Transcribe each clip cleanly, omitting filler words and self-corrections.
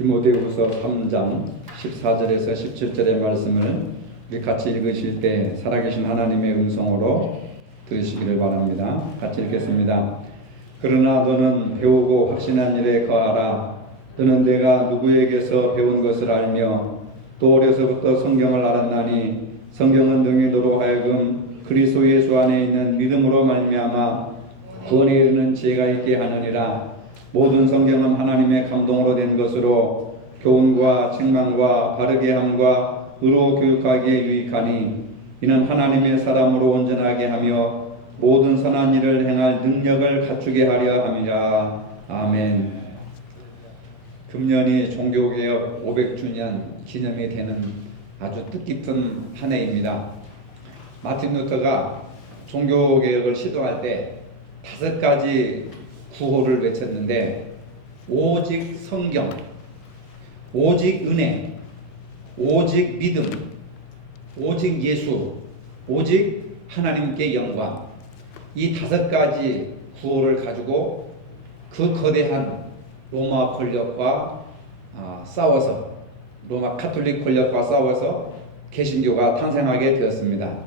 디모데후서 3장 14절에서 17절의 말씀을 우리 같이 읽으실 때 살아계신 하나님의 음성으로 들으시기를 바랍니다. 같이 읽겠습니다. 그러나 너는 배우고 확신한 일에 거하라. 너는 내가 누구에게서 배운 것을 알며 또 어려서부터 성경을 알았나니 성경은 능히 너로 하여금 그리스도 예수 안에 있는 믿음으로 말미암아 구원에 이르는 지혜가 있게 하느니라. 모든 성경은 하나님의 감동으로 된 것으로 교훈과 책망과 바르게 함과 의로 교육하기에 유익하니 이는 하나님의 사람으로 온전하게 하며 모든 선한 일을 행할 능력을 갖추게 하려 함이라. 아멘. 금년이 종교개혁 500주년 기념이 되는 아주 뜻깊은 한 해입니다. 마틴 루터가 종교개혁을 시도할 때 5가지 구호를 외쳤는데 오직 성경, 오직 은혜, 오직 믿음, 오직 예수, 오직 하나님께 영광, 이 5가지 구호를 가지고 그 거대한 로마 권력과 싸워서, 로마 카톨릭 권력과 싸워서 개신교가 탄생하게 되었습니다.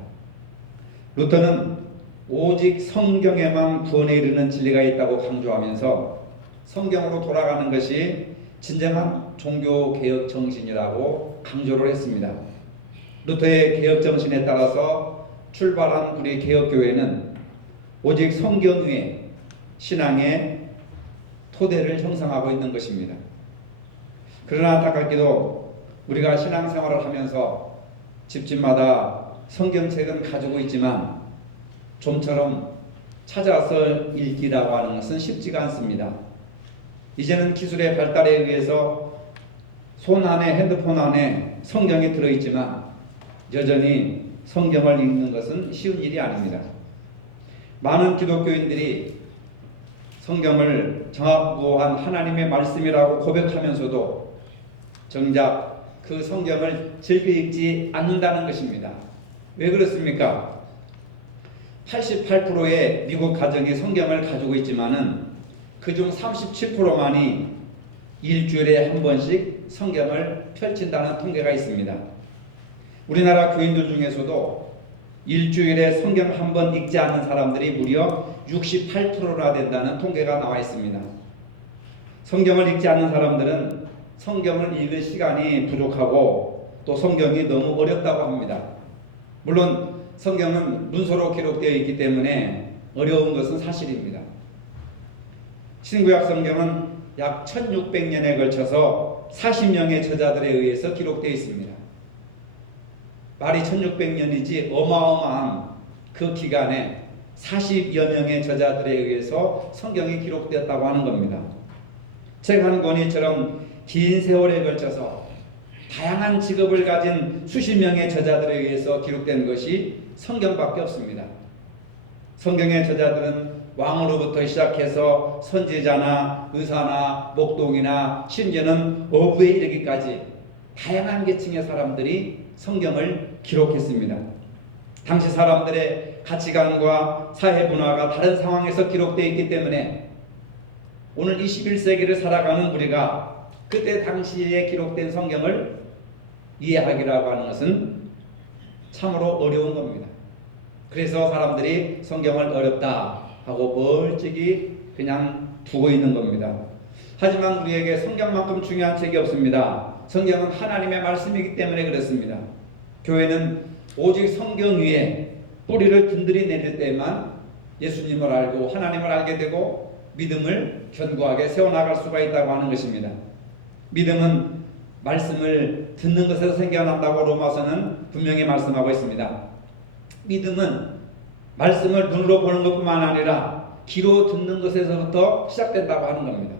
루터는 오직 성경에만 구원에 이르는 진리가 있다고 강조하면서 성경으로 돌아가는 것이 진정한 종교개혁 정신이라고 강조를 했습니다. 루터의 개혁 정신에 따라서 출발한 우리 개혁교회는 오직 성경 위에 신앙의 토대를 형성하고 있는 것입니다. 그러나 안타깝게도 우리가 신앙생활을 하면서 집집마다 성경책은 가지고 있지만 좀처럼 찾아서 읽기라고 하는 것은 쉽지가 않습니다. 이제는 기술의 발달에 의해서 손 안에, 핸드폰 안에 성경이 들어있지만 여전히 성경을 읽는 것은 쉬운 일이 아닙니다. 많은 기독교인들이 성경을 정확무한 하나님의 말씀이라고 고백하면서도 정작 그 성경을 즐겨 읽지 않는다는 것입니다. 왜 그렇습니까? 88%의 미국 가정이 성경을 가지고 있지만은 그중 37%만이 일주일에 한 번씩 성경을 펼친다는 통계가 있습니다. 우리나라 교인들 중에서도 일주일에 성경 한 번 읽지 않는 사람들이 무려 68%나 된다는 통계가 나와 있습니다. 성경을 읽지 않는 사람들은 성경을 읽을 시간이 부족하고 또 성경이 너무 어렵다고 합니다. 물론 성경은 문서로 기록되어 있기 때문에 어려운 것은 사실입니다. 신구약 성경은 약 1600년에 걸쳐서 40명의 저자들에 의해서 기록되어 있습니다. 말이 1600년이지 어마어마한 그 기간에 40여 명의 저자들에 의해서 성경이 기록되었다고 하는 겁니다. 책 한 권이처럼 긴 세월에 걸쳐서 다양한 직업을 가진 수십 명의 저자들에 의해서 기록된 것이 성경밖에 없습니다. 성경의 저자들은 왕으로부터 시작해서 선지자나 의사나 목동이나 심지어는 어부에 이르기까지 다양한 계층의 사람들이 성경을 기록했습니다. 당시 사람들의 가치관과 사회 문화가 다른 상황에서 기록되어 있기 때문에 오늘 21세기를 살아가는 우리가 그때 당시에 기록된 성경을 이해하기라고 하는 것은 참으로 어려운 겁니다. 그래서 사람들이 성경을 어렵다 하고 멀찍이 그냥 두고 있는 겁니다. 하지만 우리에게 성경만큼 중요한 책이 없습니다. 성경은 하나님의 말씀이기 때문에 그렇습니다. 교회는 오직 성경 위에 뿌리를 든든히 내릴 때만 예수님을 알고 하나님을 알게 되고 믿음을 견고하게 세워나갈 수가 있다고 하는 것입니다. 믿음은 말씀을 듣는 것에서 생겨난다고 로마서는 분명히 말씀하고 있습니다. 믿음은 말씀을 눈으로 보는 것뿐만 아니라 귀로 듣는 것에서부터 시작된다고 하는 겁니다.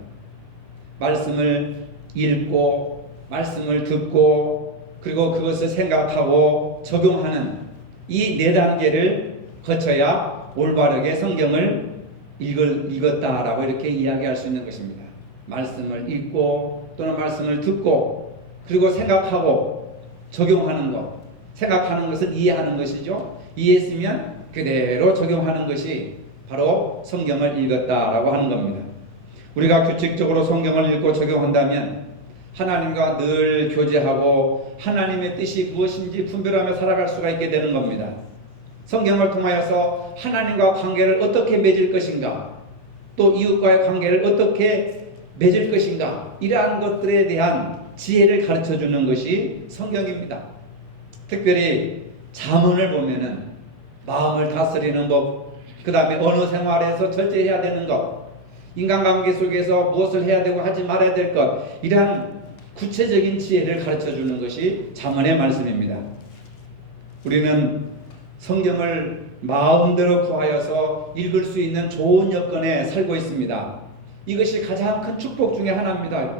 말씀을 읽고 말씀을 듣고 그리고 그것을 생각하고 적용하는 이 4단계를 거쳐야 올바르게 성경을 읽었다라고 이렇게 이야기할 수 있는 것입니다. 말씀을 읽고 또는 말씀을 듣고 그리고 생각하고 적용하는 것. 생각하는 것은 이해하는 것이죠. 이해했으면 그대로 적용하는 것이 바로 성경을 읽었다라고 하는 겁니다. 우리가 규칙적으로 성경을 읽고 적용한다면 하나님과 늘 교제하고 하나님의 뜻이 무엇인지 분별하며 살아갈 수가 있게 되는 겁니다. 성경을 통하여서 하나님과 관계를 어떻게 맺을 것인가, 또 이웃과의 관계를 어떻게 맺을 것인가, 이러한 것들에 대한 지혜를 가르쳐 주는 것이 성경입니다. 특별히 잠언을 보면은 마음을 다스리는 법, 그 다음에 언어 생활에서 절제해야 되는 것, 인간관계 속에서 무엇을 해야 되고 하지 말아야 될 것, 이러한 구체적인 지혜를 가르쳐 주는 것이 잠언의 말씀입니다. 우리는 성경을 마음대로 구하여서 읽을 수 있는 좋은 여건에 살고 있습니다. 이것이 가장 큰 축복 중에 하나입니다.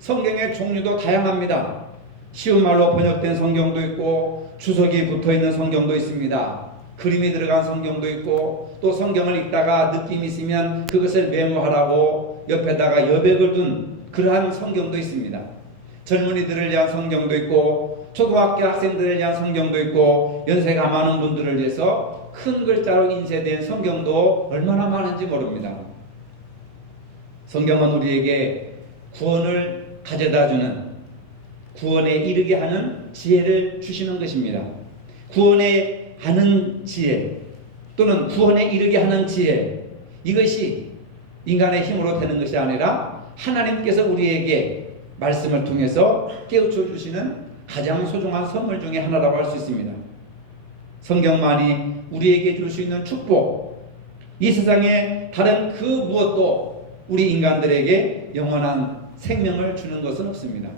성경의 종류도 다양합니다. 쉬운 말로 번역된 성경도 있고 주석이 붙어있는 성경도 있습니다. 그림이 들어간 성경도 있고, 또 성경을 읽다가 느낌이 있으면 그것을 메모하라고 옆에다가 여백을 둔 그러한 성경도 있습니다. 젊은이들을 위한 성경도 있고, 초등학교 학생들을 위한 성경도 있고, 연세가 많은 분들을 위해서 큰 글자로 인쇄된 성경도 얼마나 많은지 모릅니다. 성경은 우리에게 구원을 가져다주는, 구원에 이르게 하는 지혜를 주시는 것입니다. 구원에 하는 지혜, 또는 구원에 이르게 하는 지혜, 이것이 인간의 힘으로 되는 것이 아니라 하나님께서 우리에게 말씀을 통해서 깨우쳐 주시는 가장 소중한 선물 중에 하나라고 할 수 있습니다. 성경만이 우리에게 줄 수 있는 축복, 이 세상에 다른 그 무엇도 우리 인간들에게 영원한 생명을 주는 것은 없습니다.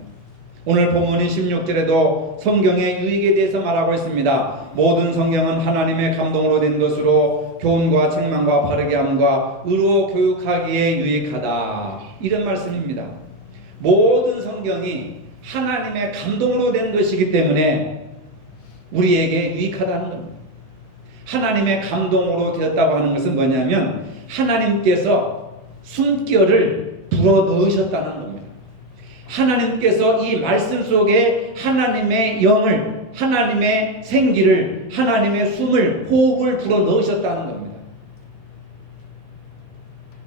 오늘 본문인 16절에도 성경의 유익에 대해서 말하고 있습니다. 모든 성경은 하나님의 감동으로 된 것으로 교훈과 책망과 바르게 함과 의로 교육하기에 유익하다, 이런 말씀입니다. 모든 성경이 하나님의 감동으로 된 것이기 때문에 우리에게 유익하다는 겁니다. 하나님의 감동으로 되었다고 하는 것은 뭐냐면 하나님께서 숨결을 불어넣으셨다는 겁니다. 하나님께서 이 말씀 속에 하나님의 영을, 하나님의 생기를, 하나님의 숨을, 호흡을 불어넣으셨다는 겁니다.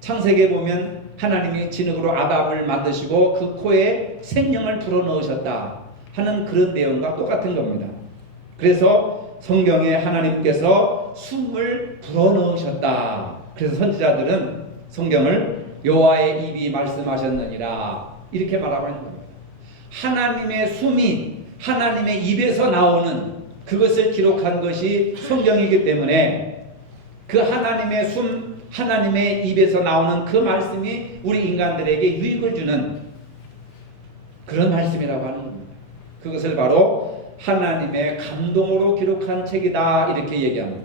창세기에 보면 하나님이 진흙으로 아담을 만드시고 그 코에 생명을 불어넣으셨다 하는 그런 내용과 똑같은 겁니다. 그래서 성경에 하나님께서 숨을 불어넣으셨다. 그래서 선지자들은 성경을 여호와의 입이 말씀하셨느니라 이렇게 말하고 있는 겁니다. 하나님의 숨이 하나님의 입에서 나오는 그것을 기록한 것이 성경이기 때문에 그 하나님의 숨, 하나님의 입에서 나오는 그 말씀이 우리 인간들에게 유익을 주는 그런 말씀이라고 하는 겁니다. 그것을 바로 하나님의 감동으로 기록한 책이다 이렇게 얘기합니다.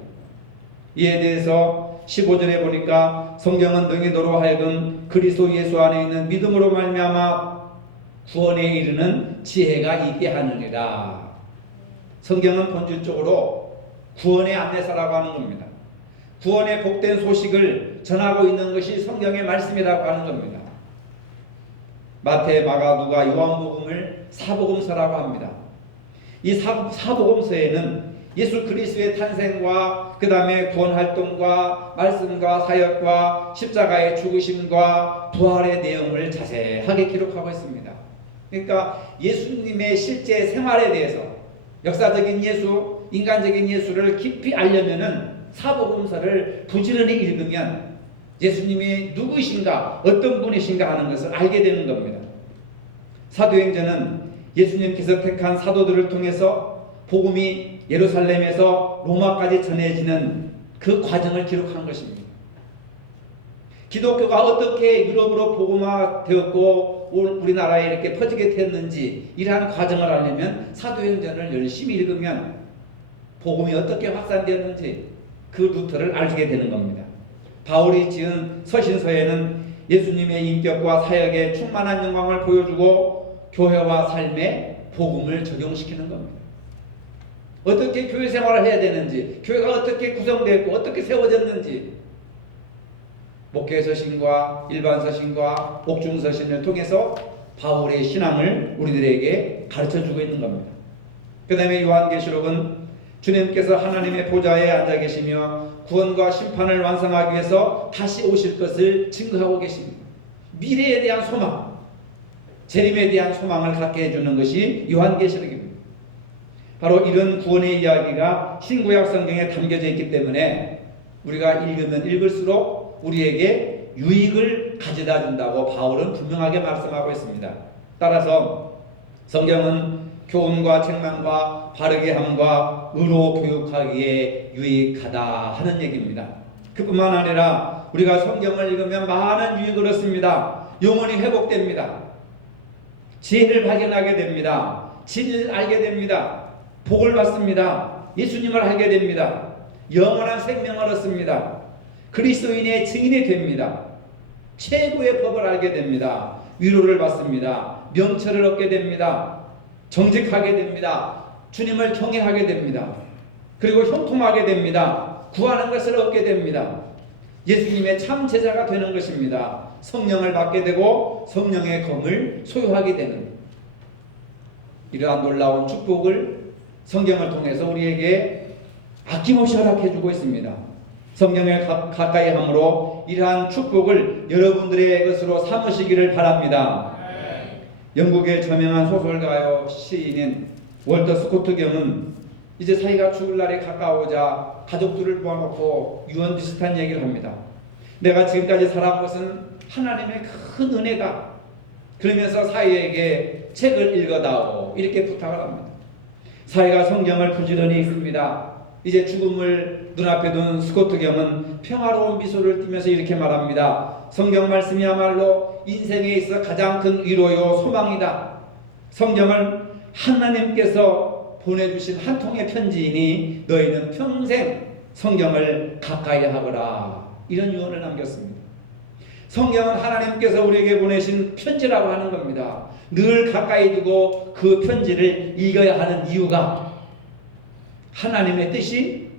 이에 대해서 15절에 보니까 성경은 너희로 하여금 그리스도 예수 안에 있는 믿음으로 말미암아 구원에 이르는 지혜가 있게 하느니라. 성경은 본질적으로 구원의 안내사라고 하는 겁니다. 구원의 복된 소식을 전하고 있는 것이 성경의 말씀이라고 하는 겁니다. 마태, 마가, 누가, 요한복음을 사복음서라고 합니다. 이 사복음서에는 예수 그리스도의 탄생과 그 다음에 구원활동과 말씀과 사역과 십자가의 죽으심과 부활의 내용을 자세하게 기록하고 있습니다. 그러니까 예수님의 실제 생활에 대해서 역사적인 예수, 인간적인 예수를 깊이 알려면은 사복음서를 부지런히 읽으면 예수님이 누구이신가, 어떤 분이신가 하는 것을 알게 되는 겁니다. 사도행전은 예수님께서 택한 사도들을 통해서 복음이 예루살렘에서 로마까지 전해지는 그 과정을 기록한 것입니다. 기독교가 어떻게 유럽으로 복음화되었고 우리나라에 이렇게 퍼지게 되었는지 이러한 과정을 알려면 사도행전을 열심히 읽으면 복음이 어떻게 확산되었는지 그 루트를 알게 되는 겁니다. 바울이 지은 서신서에는 예수님의 인격과 사역에 충만한 영광을 보여주고 교회와 삶에 복음을 적용시키는 겁니다. 어떻게 교회 생활을 해야 되는지, 교회가 어떻게 구성되었고 어떻게 세워졌는지 목회 서신과 일반 서신과 복중 서신을 통해서 바울의 신앙을 우리들에게 가르쳐주고 있는 겁니다. 그 다음에 요한계시록은 주님께서 하나님의 보좌에 앉아 계시며 구원과 심판을 완성하기 위해서 다시 오실 것을 증거하고 계십니다. 미래에 대한 소망, 재림에 대한 소망을 갖게 해주는 것이 요한계시록입니다. 바로 이런 구원의 이야기가 신구약 성경에 담겨져 있기 때문에 우리가 읽으면 읽을수록 우리에게 유익을 가져다 준다고 바울은 분명하게 말씀하고 있습니다. 따라서 성경은 교훈과 책망과 바르게 함과 의로 교육하기에 유익하다 하는 얘기입니다. 그뿐만 아니라 우리가 성경을 읽으면 많은 유익을 얻습니다. 영혼이 회복됩니다. 지혜를 발견하게 됩니다. 진리를 알게 됩니다. 복을 받습니다. 예수님을 알게 됩니다. 영원한 생명을 얻습니다. 그리스도인의 증인이 됩니다. 최고의 법을 알게 됩니다. 위로를 받습니다. 명철을 얻게 됩니다. 정직하게 됩니다. 주님을 경외하게 됩니다. 그리고 형통하게 됩니다. 구하는 것을 얻게 됩니다. 예수님의 참 제자가 되는 것입니다. 성령을 받게 되고 성령의 검을 소유하게 되는 이러한 놀라운 축복을 성경을 통해서 우리에게 아낌없이 허락해 주고 있습니다. 성경을 가까이 함으로 이러한 축복을 여러분들의 것으로 삼으시기를 바랍니다. 영국의 저명한 소설가요 시인인 월터 스코트 경은 이제 자기가 죽을 날이 가까우자 가족들을 모아놓고 유언 비슷한 얘기를 합니다. 내가 지금까지 살아온 것은 하나님의 큰 은혜다. 그러면서 사위에게 책을 읽어다오 이렇게 부탁을 합니다. 사위가 성경을 부지런히 읽습니다. 이제 죽음을 눈앞에 둔 스코트 경은 평화로운 미소를 띠면서 이렇게 말합니다. 성경 말씀이야말로 인생에 있어 가장 큰 위로요 소망이다. 성경을 하나님께서 보내주신 한 통의 편지이니 너희는 평생 성경을 가까이 하거라. 이런 유언을 남겼습니다. 성경은 하나님께서 우리에게 보내신 편지라고 하는 겁니다. 늘 가까이 두고 그 편지를 읽어야 하는 이유가 하나님의 뜻이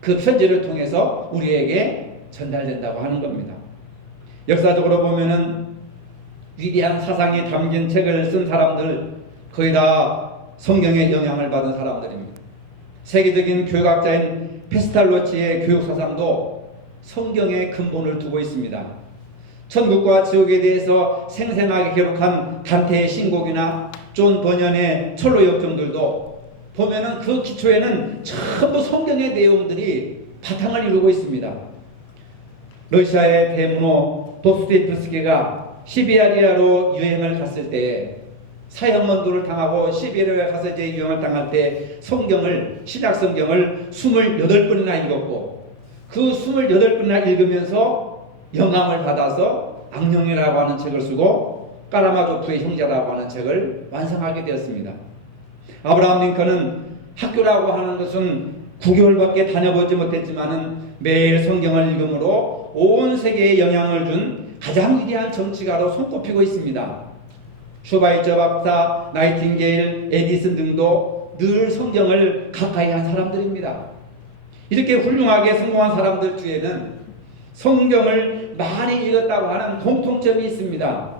그 편지를 통해서 우리에게 전달된다고 하는 겁니다. 역사적으로 보면은 위대한 사상이 담긴 책을 쓴 사람들 거의 다 성경의 영향을 받은 사람들입니다. 세계적인 교육학자인 페스탈로치의 교육사상도 성경에 근본을 두고 있습니다. 천국과 지옥에 대해서 생생하게 기록한 단테의 신곡이나 존 버년의 철로 역정들도 보면은 그 기초에는 전부 성경의 내용들이 바탕을 이루고 있습니다. 러시아의 대문호 도스토옙스키가 시베리아로 유행을 갔을 때 사형언도를 당하고 시베리아에 가서 이제 유행을 당할 때 성경을 신약 성경을 28번이나 읽었고 그 28번이나 읽으면서 영감을 받아서 악령이라고 하는 책을 쓰고 까라마조프의 형제라고 하는 책을 완성하게 되었습니다. 아브라함 링컨은 학교라고 하는 것은 9개월밖에 다녀보지 못했지만은 매일 성경을 읽음으로 온 세계에 영향을 준 가장 위대한 정치가로 손꼽히고 있습니다. 슈바이처 박사, 나이팅게일, 에디슨 등도 늘 성경을 가까이 한 사람들입니다. 이렇게 훌륭하게 성공한 사람들 중에는 성경을 많이 읽었다고 하는 공통점이 있습니다.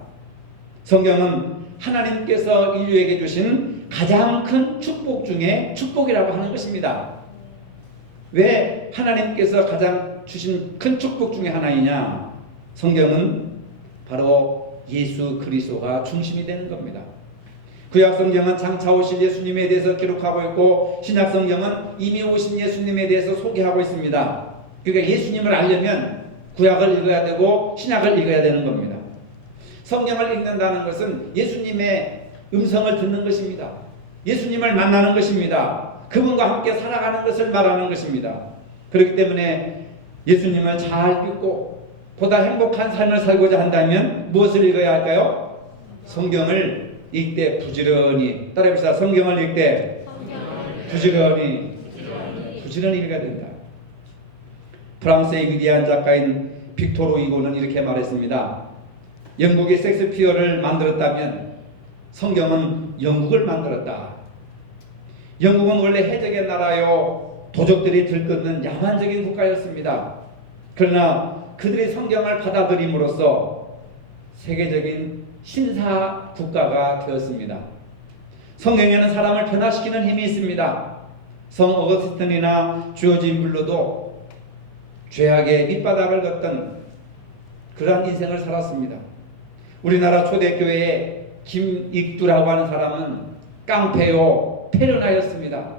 성경은 하나님께서 인류에게 주신 가장 큰 축복 중에 축복이라고 하는 것입니다. 왜 하나님께서 가장 주신 큰 축복 중에 하나이냐? 성경은 바로 예수 그리스도가 중심이 되는 겁니다. 구약 성경은 장차 오실 예수님에 대해서 기록하고 있고 신약 성경은 이미 오신 예수님에 대해서 소개하고 있습니다. 그러니까 예수님을 알려면 구약을 읽어야 되고 신약을 읽어야 되는 겁니다. 성경을 읽는다는 것은 예수님의 음성을 듣는 것입니다. 예수님을 만나는 것입니다. 그분과 함께 살아가는 것을 말하는 것입니다. 그렇기 때문에 예수님을 잘 믿고 보다 행복한 삶을 살고자 한다면 무엇을 읽어야 할까요? 성경을 읽되 부지런히, 따라해봅시다. 성경을 읽되 부지런히 읽어야 된다. 프랑스의 위대한 작가인 빅토르 이고는 이렇게 말했습니다. 영국이 섹스피어를 만들었다면 성경은 영국을 만들었다. 영국은 원래 해적의 나라요 도적들이 들끓는 야만적인 국가였습니다. 그러나 그들이 성경을 받아들임으로써 세계적인 신사 국가가 되었습니다. 성경에는 사람을 변화시키는 힘이 있습니다. 성 어거스틴이나 조지 물러도 죄악의 밑바닥을 걷던 그러한 인생을 살았습니다. 우리나라 초대교회에 김익두라고 하는 사람은 깡패요 페르나였습니다.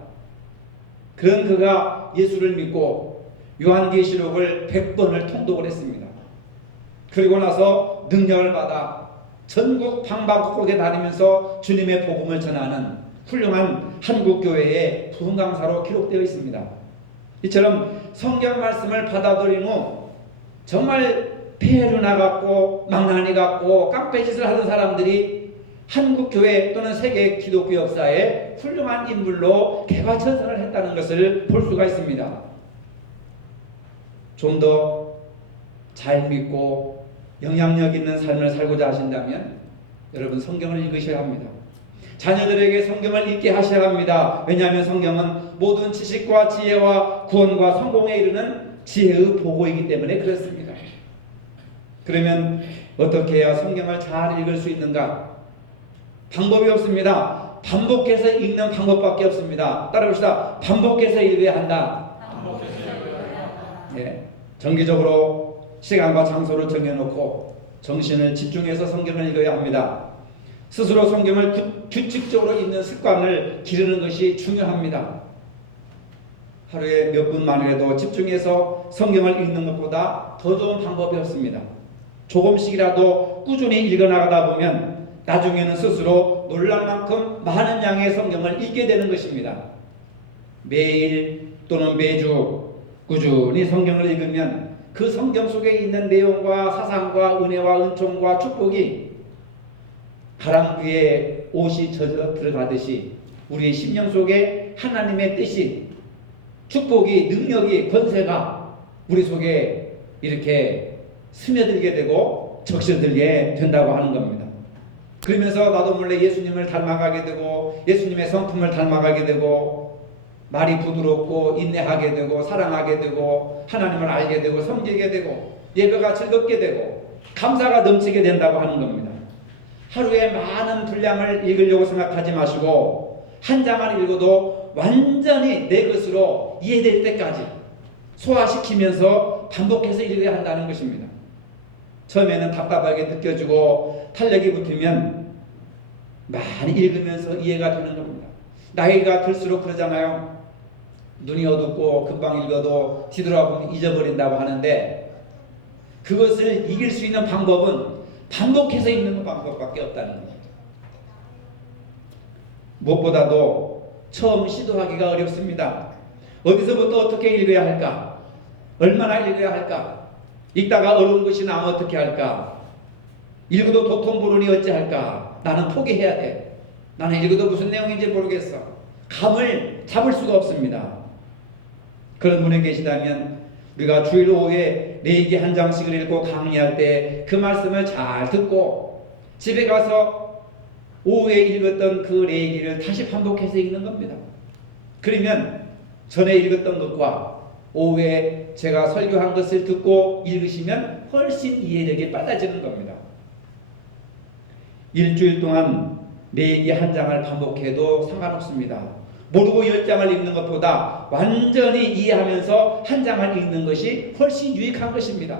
그런 그가 예수를 믿고 요한계시록을 100번을 통독을 했습니다. 그리고 나서 능력을 받아 전국 방방곡곡에 다니면서 주님의 복음을 전하는 훌륭한 한국교회의 부흥강사로 기록되어 있습니다. 이처럼 성경 말씀을 받아들인 후 정말 페르나 같고 망나니 같고 깡패짓을 하던 사람들이 한국교회 또는 세계 기독교 역사에 훌륭한 인물로 개과천선을 했다는 것을 볼 수가 있습니다. 좀 더 잘 믿고 영향력 있는 삶을 살고자 하신다면 여러분 성경을 읽으셔야 합니다. 자녀들에게 성경을 읽게 하셔야 합니다. 왜냐하면 성경은 모든 지식과 지혜와 구원과 성공에 이르는 지혜의 보고이기 때문에 그렇습니다. 그러면 어떻게 해야 성경을 잘 읽을 수 있는가? 방법이 없습니다. 반복해서 읽는 방법밖에 없습니다. 따라합시다. 반복해서 읽어야 한다. 예, 정기적으로 시간과 장소를 정해놓고 정신을 집중해서 성경을 읽어야 합니다. 스스로 성경을 규칙적으로 읽는 습관을 기르는 것이 중요합니다. 하루에 몇 분만이라도 집중해서 성경을 읽는 것보다 더 좋은 방법이 없습니다. 조금씩이라도 꾸준히 읽어나가다 보면 나중에는 스스로 놀랄 만큼 많은 양의 성경을 읽게 되는 것입니다. 매일 또는 매주 꾸준히 성경을 읽으면 그 성경 속에 있는 내용과 사상과 은혜와 은총과 축복이 바람 위에 옷이 젖어 들어가듯이 우리의 심령 속에 하나님의 뜻이, 축복이, 능력이, 권세가 우리 속에 이렇게 스며들게 되고 적셔들게 된다고 하는 겁니다. 그러면서 나도 몰래 예수님을 닮아가게 되고 예수님의 성품을 닮아가게 되고 말이 부드럽고 인내하게 되고 사랑하게 되고 하나님을 알게 되고 섬기게 되고 예배가 즐겁게 되고 감사가 넘치게 된다고 하는 겁니다. 하루에 많은 분량을 읽으려고 생각하지 마시고 한 장만 읽어도 완전히 내 것으로 이해될 때까지 소화시키면서 반복해서 읽어야 한다는 것입니다. 처음에는 답답하게 느껴지고 탄력이 붙으면 많이 읽으면서 이해가 되는 겁니다. 나이가 들수록 그러잖아요. 눈이 어둡고 금방 읽어도 뒤돌아보면 잊어버린다고 하는데 그것을 이길 수 있는 방법은 반복해서 읽는 방법밖에 없다는 겁니다. 무엇보다도 처음 시도하기가 어렵습니다. 어디서부터 어떻게 읽어야 할까? 얼마나 읽어야 할까? 읽다가 어려운 것이 나면 어떻게 할까? 읽어도 도통 모르니 어찌할까? 나는 포기해야 돼. 나는 읽어도 무슨 내용인지 모르겠어. 감을 잡을 수가 없습니다. 그런 분이 계시다면 우리가 주일 오후에 레위기 한 장씩을 읽고 강의할 때 그 말씀을 잘 듣고 집에 가서 오후에 읽었던 그 레위기를 다시 반복해서 읽는 겁니다. 그러면 전에 읽었던 것과 오후에 제가 설교한 것을 듣고 읽으시면 훨씬 이해력이 빨라지는 겁니다. 일주일 동안 레위기 한 장을 반복해도 상관없습니다. 모르고 10장을 읽는 것보다 완전히 이해하면서 한 장을 읽는 것이 훨씬 유익한 것입니다.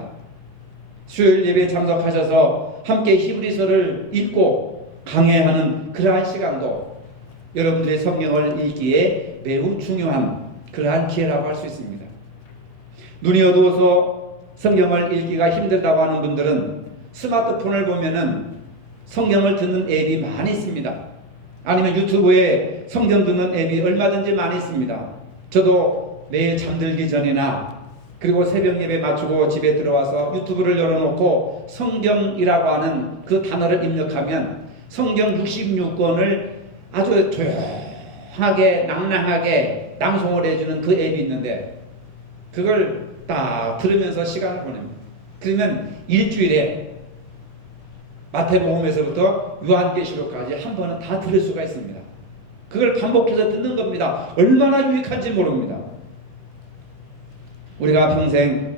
수요일 예배에 참석하셔서 함께 히브리서를 읽고 강해하는 그러한 시간도 여러분들의 성경을 읽기에 매우 중요한 그러한 기회라고 할 수 있습니다. 눈이 어두워서 성경을 읽기가 힘들다고 하는 분들은 스마트폰을 보면은 성경을 듣는 앱이 많이 있습니다. 아니면 유튜브에 성경 듣는 앱이 얼마든지 많이 있습니다. 저도 매일 잠들기 전이나 그리고 새벽 예배 마치고 집에 들어와서 유튜브를 열어놓고 성경이라고 하는 그 단어를 입력하면 성경 66권을 아주 조용하게 낭낭하게 낭송을 해주는 그 앱이 있는데 그걸 딱 들으면서 시간을 보냅니다. 그러면 일주일에 마태복음에서부터 요한계시록까지 한 번은 다 들을 수가 있습니다. 그걸 반복해서 듣는 겁니다. 얼마나 유익한지 모릅니다. 우리가 평생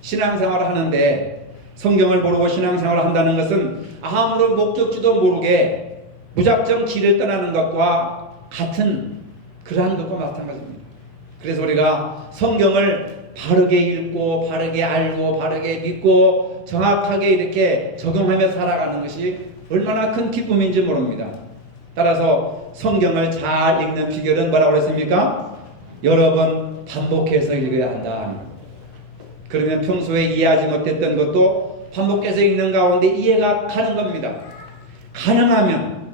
신앙생활을 하는데 성경을 모르고 신앙생활을 한다는 것은 아무런 목적지도 모르게 무작정 길을 떠나는 것과 같은 그러한 것과 마찬가지입니다. 그래서 우리가 성경을 바르게 읽고 바르게 알고 바르게 믿고 정확하게 이렇게 적용하며 살아가는 것이 얼마나 큰 기쁨인지 모릅니다. 따라서 성경을 잘 읽는 비결은 뭐라고 했습니까? 여러 번 반복해서 읽어야 한다. 그러면 평소에 이해하지 못했던 것도 반복해서 읽는 가운데 이해가 가는 겁니다. 가능하면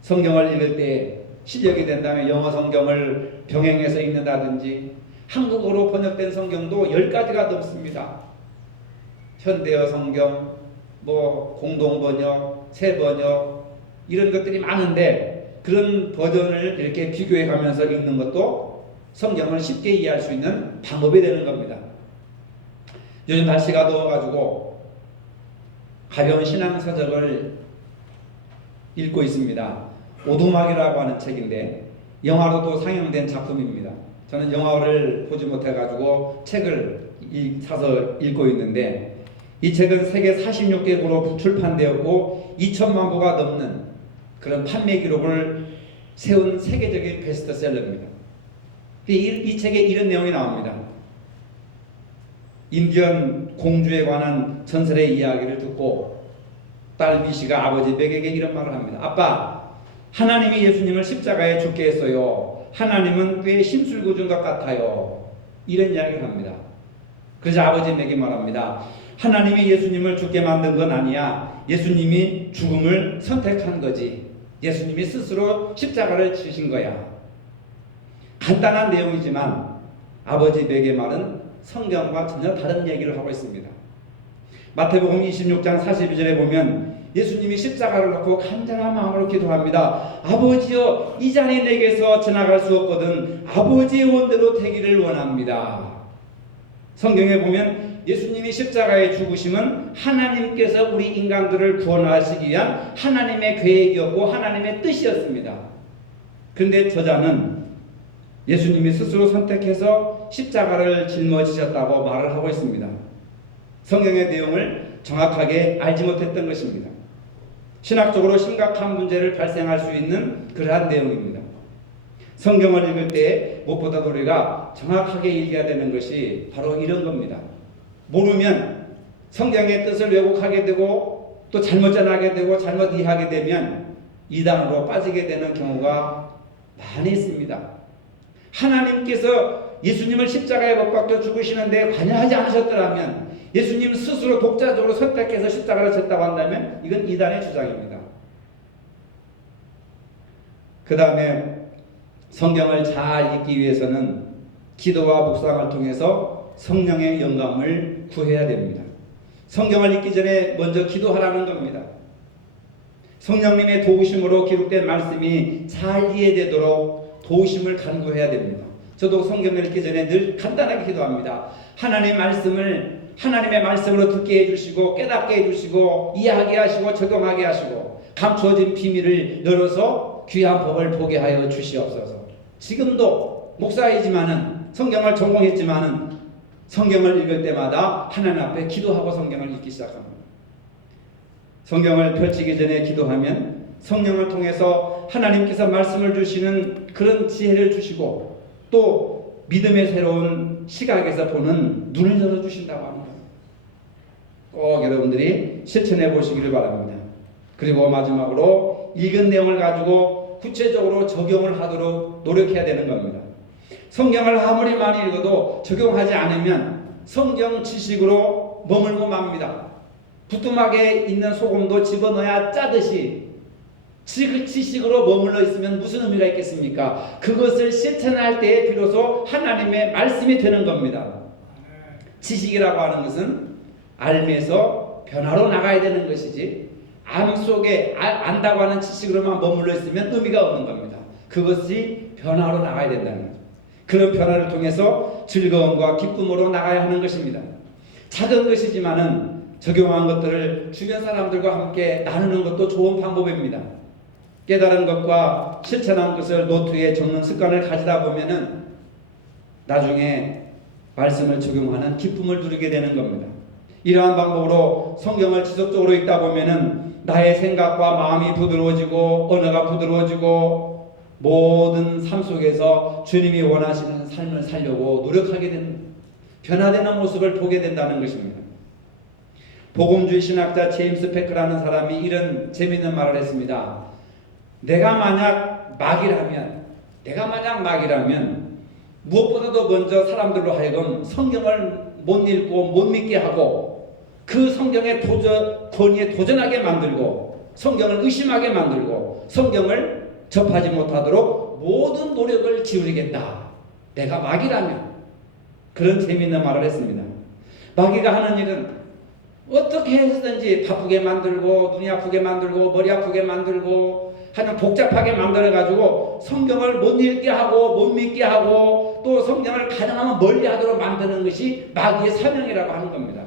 성경을 읽을 때 실력이 된다면 영어 성경을 병행해서 읽는다든지 한국어로 번역된 성경도 10가지가 넘습니다. 현대어 성경, 공동번역, 새번역 이런 것들이 많은데 그런 버전을 이렇게 비교해 가면서 읽는 것도 성경을 쉽게 이해할 수 있는 방법이 되는 겁니다. 요즘 날씨가 더워가지고 가벼운 신앙서적을 읽고 있습니다. 오두막이라고 하는 책인데 영화로도 상영된 작품입니다. 저는 영화를 보지 못해가지고 책을 사서 읽고 있는데 이 책은 세계 46개국으로 출판되었고 2천만 부가 넘는 그런 판매 기록을 세운 세계적인 베스트셀러입니다. 이 책에 이런 내용이 나옵니다. 인디언 공주에 관한 전설의 이야기를 듣고 딸 미시가 아버지 백에게 이런 말을 합니다. 아빠, 하나님이 예수님을 십자가에 죽게 했어요. 하나님은 꽤 심술고 준 것 같아요. 이런 이야기를 합니다. 그래서 아버지 맥이 말합니다. 하나님이 예수님을 죽게 만든 건 아니야. 예수님이 죽음을 선택한 거지. 예수님이 스스로 십자가를 지신 거야. 간단한 내용이지만 아버지 맥의 말은 성경과 전혀 다른 얘기를 하고 있습니다. 마태복음 26장 42절에 보면 예수님이 십자가를 놓고 간절한 마음으로 기도합니다. 아버지여, 이 잔이 내게서 지나갈 수 없거든 아버지의 원대로 되기를 원합니다. 성경에 보면 예수님이 십자가에 죽으심은 하나님께서 우리 인간들을 구원하시기 위한 하나님의 계획이었고 하나님의 뜻이었습니다. 그런데 저자는 예수님이 스스로 선택해서 십자가를 짊어지셨다고 말을 하고 있습니다. 성경의 내용을 정확하게 알지 못했던 것입니다. 신학적으로 심각한 문제를 발생할 수 있는 그러한 내용입니다. 성경을 읽을 때 무엇보다도 우리가 정확하게 읽어야 되는 것이 바로 이런 겁니다. 모르면 성경의 뜻을 왜곡하게 되고 또 잘못 전하게 되고 잘못 이해하게 되면 이단으로 빠지게 되는 경우가 많이 있습니다. 하나님께서 예수님을 십자가에 못 박혀 죽으시는데 관여하지 않으셨더라면, 예수님 스스로 독자적으로 선택해서 십자가를 졌다고 한다면 이건 이단의 주장입니다. 그 다음에 성경을 잘 읽기 위해서는 기도와 묵상을 통해서 성령의 영감을 구해야 됩니다. 성경을 읽기 전에 먼저 기도하라는 겁니다. 성령님의 도우심으로 기록된 말씀이 잘 이해되도록 도우심을 간구해야 됩니다. 저도 성경을 읽기 전에 늘 간단하게 기도합니다. 하나님의 말씀으로 듣게 해주시고 깨닫게 해주시고 이해하게 하시고 적용하게 하시고 감추어진 비밀을 열어서 귀한 법을 보게 하여 주시옵소서. 지금도 목사이지만은 성경을 전공했지만은 성경을 읽을 때마다 하나님 앞에 기도하고 성경을 읽기 시작합니다. 성경을 펼치기 전에 기도하면 성령을 통해서 하나님께서 말씀을 주시는 그런 지혜를 주시고 또 믿음의 새로운 시각에서 보는 눈을 열어주신다고 합니다. 꼭 여러분들이 실천해 보시기를 바랍니다. 그리고 마지막으로 읽은 내용을 가지고 구체적으로 적용을 하도록 노력해야 되는 겁니다. 성경을 아무리 많이 읽어도 적용하지 않으면 성경 지식으로 머물고 맙니다. 부뚜막에 있는 소금도 집어넣어야 짜듯이 지식으로 머물러 있으면 무슨 의미가 있겠습니까? 그것을 실천할 때에 비로소 하나님의 말씀이 되는 겁니다. 지식이라고 하는 것은 알면서 변화로 나가야 되는 것이지 암 속에 안다고 하는 지식으로만 머물러 있으면 의미가 없는 겁니다. 그것이 변화로 나가야 된다는 거죠. 그런 변화를 통해서 즐거움과 기쁨으로 나가야 하는 것입니다. 작은 것이지만은 적용한 것들을 주변 사람들과 함께 나누는 것도 좋은 방법입니다. 깨달은 것과 실천한 것을 노트에 적는 습관을 가지다 보면은 나중에 말씀을 적용하는 기쁨을 누리게 되는 겁니다. 이러한 방법으로 성경을 지속적으로 읽다 보면은 나의 생각과 마음이 부드러워지고 언어가 부드러워지고 모든 삶 속에서 주님이 원하시는 삶을 살려고 노력하게 되는 변화되는 모습을 보게 된다는 것입니다. 복음주의 신학자 제임스 패커라는 사람이 이런 재미있는 말을 했습니다. 내가 만약 마귀라면 무엇보다도 먼저 사람들로 하여금 성경을 못 읽고 못 믿게 하고 그 성경의 권위에 도전하게 만들고 성경을 의심하게 만들고 성경을 접하지 못하도록 모든 노력을 기울이겠다. 내가 마귀라면. 그런 재미있는 말을 했습니다. 마귀가 하는 일은 어떻게 해서든지 바쁘게 만들고 눈이 아프게 만들고 머리 아프게 만들고 하여튼 복잡하게 만들어가지고 성경을 못 읽게 하고 못 믿게 하고 또 성경을 가능하면 멀리하도록 만드는 것이 마귀의 사명이라고 하는 겁니다.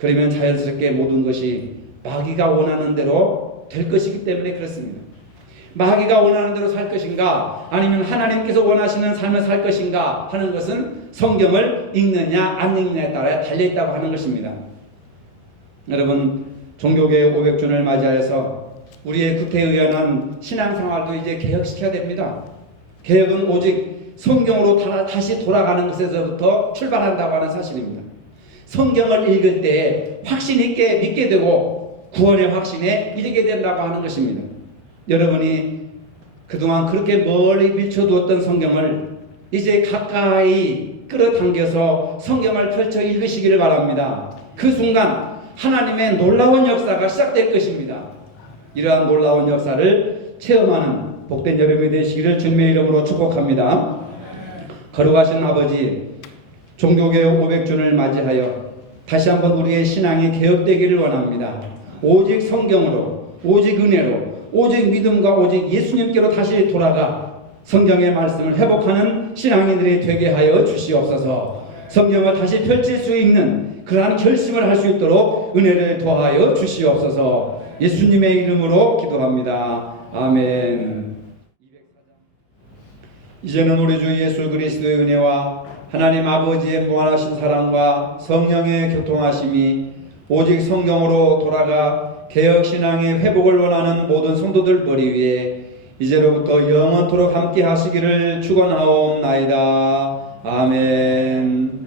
그러면 자연스럽게 모든 것이 마귀가 원하는 대로 될 것이기 때문에 그렇습니다. 마귀가 원하는 대로 살 것인가 아니면 하나님께서 원하시는 삶을 살 것인가 하는 것은 성경을 읽느냐 안 읽느냐에 따라 달려있다고 하는 것입니다. 여러분, 종교개혁 500주년을 맞이하여서 우리의 구태의연한 신앙생활도 이제 개혁시켜야 됩니다. 개혁은 오직 성경으로 다시 돌아가는 것에서부터 출발한다고 하는 사실입니다. 성경을 읽을 때 확신 있게 믿게 되고 구원의 확신에 이르게 된다고 하는 것입니다. 여러분이 그동안 그렇게 멀리 밀쳐두었던 성경을 이제 가까이 끌어당겨서 성경을 펼쳐 읽으시기를 바랍니다. 그 순간 하나님의 놀라운 역사가 시작될 것입니다. 이러한 놀라운 역사를 체험하는 복된 여름이 되시기를 주님의 이름으로 축복합니다. 거룩하신 아버지, 종교개혁 500주년을 맞이하여 다시 한번 우리의 신앙이 개혁되기를 원합니다. 오직 성경으로, 오직 은혜로, 오직 믿음과 오직 예수님께로 다시 돌아가 성경의 말씀을 회복하는 신앙인들이 되게 하여 주시옵소서. 성경을 다시 펼칠 수 있는 그러한 결심을 할 수 있도록 은혜를 더하여 주시옵소서. 예수님의 이름으로 기도합니다. 아멘. 이제는 우리 주 예수 그리스도의 은혜와 하나님 아버지의 무한하신 사랑과 성령의 교통하심이 오직 성경으로 돌아가 개혁신앙의 회복을 원하는 모든 성도들 머리 위에 이제로부터 영원토록 함께 하시기를 축원하옵나이다. 아멘.